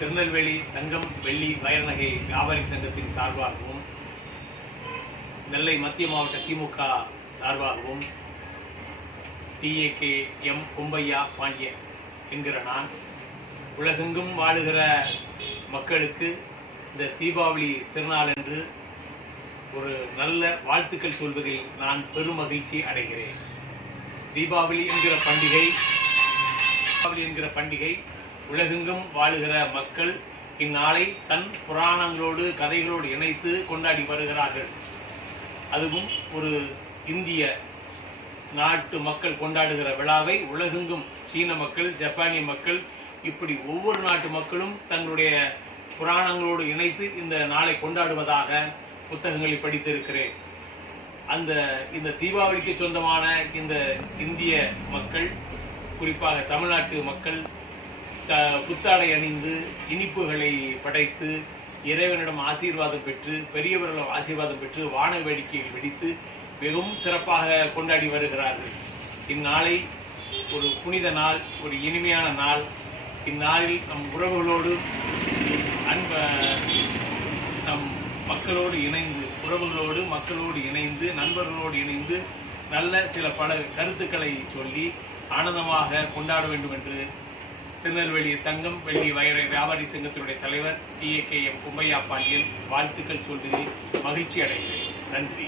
திருநெல்வேலி தங்கம் வெள்ளி வைர நகை வியாபாரி சங்கத்தின் சார்பாகவும் நெல்லை மத்திய மாவட்ட திமுக சார்பாகவும் TAKM கும்பையா பாண்டியன் என்கிற நான் உலகெங்கும் வாழுகிற மக்களுக்கு இந்த தீபாவளி திருநாளன்று ஒரு நல்ல வாழ்த்துக்கள் சொல்வதில் நான் பெரும் மகிழ்ச்சி அடைகிறேன். தீபாவளி என்கிற பண்டிகை உலகெங்கும் வாழுகிற மக்கள் இந்நாளை தன் புராணங்களோடு கதைகளோடு இணைத்து கொண்டாடி வருகிறார்கள். அதுவும் ஒரு இந்திய நாட்டு மக்கள் கொண்டாடுகிற விழாவை உலகெங்கும் சீன மக்கள், ஜப்பானிய மக்கள், இப்படி ஒவ்வொரு நாட்டு மக்களும் தங்களுடைய புராணங்களோடு இணைத்து இந்த நாளை கொண்டாடுவதாக புத்தகங்களில் படித்திருக்கிறேன். இந்த தீபாவளிக்கு சொந்தமான இந்த இந்திய மக்கள், குறிப்பாக தமிழ்நாட்டு மக்கள் புத்தாடை அணிந்து இனிப்புகளை படைத்து இறைவனிடம் ஆசீர்வாதம் பெற்று பெரியவர்களிடம் ஆசீர்வாதம் பெற்று வான வேடிக்கைகள் வெடித்து மிகவும் சிறப்பாக கொண்டாடி வருகிறார்கள். இந்நாளை ஒரு புனித நாள், ஒரு இனிமையான நாள். இந்நாளில் நம் உறவுகளோடு நம் மக்களோடு இணைந்து மக்களோடு இணைந்து நண்பர்களோடு இணைந்து நல்ல பல கருத்துக்களை சொல்லி ஆனந்தமாக கொண்டாட வேண்டும் என்று திருநெல்வேலி தங்கம் வெள்ளி வைர வியாபாரி சங்கத்தினுடைய தலைவர் TAKM கும்பையா பாண்டியன் வாழ்த்துக்கள் சொல்வதில் மகிழ்ச்சி அடைகிறேன். நன்றி.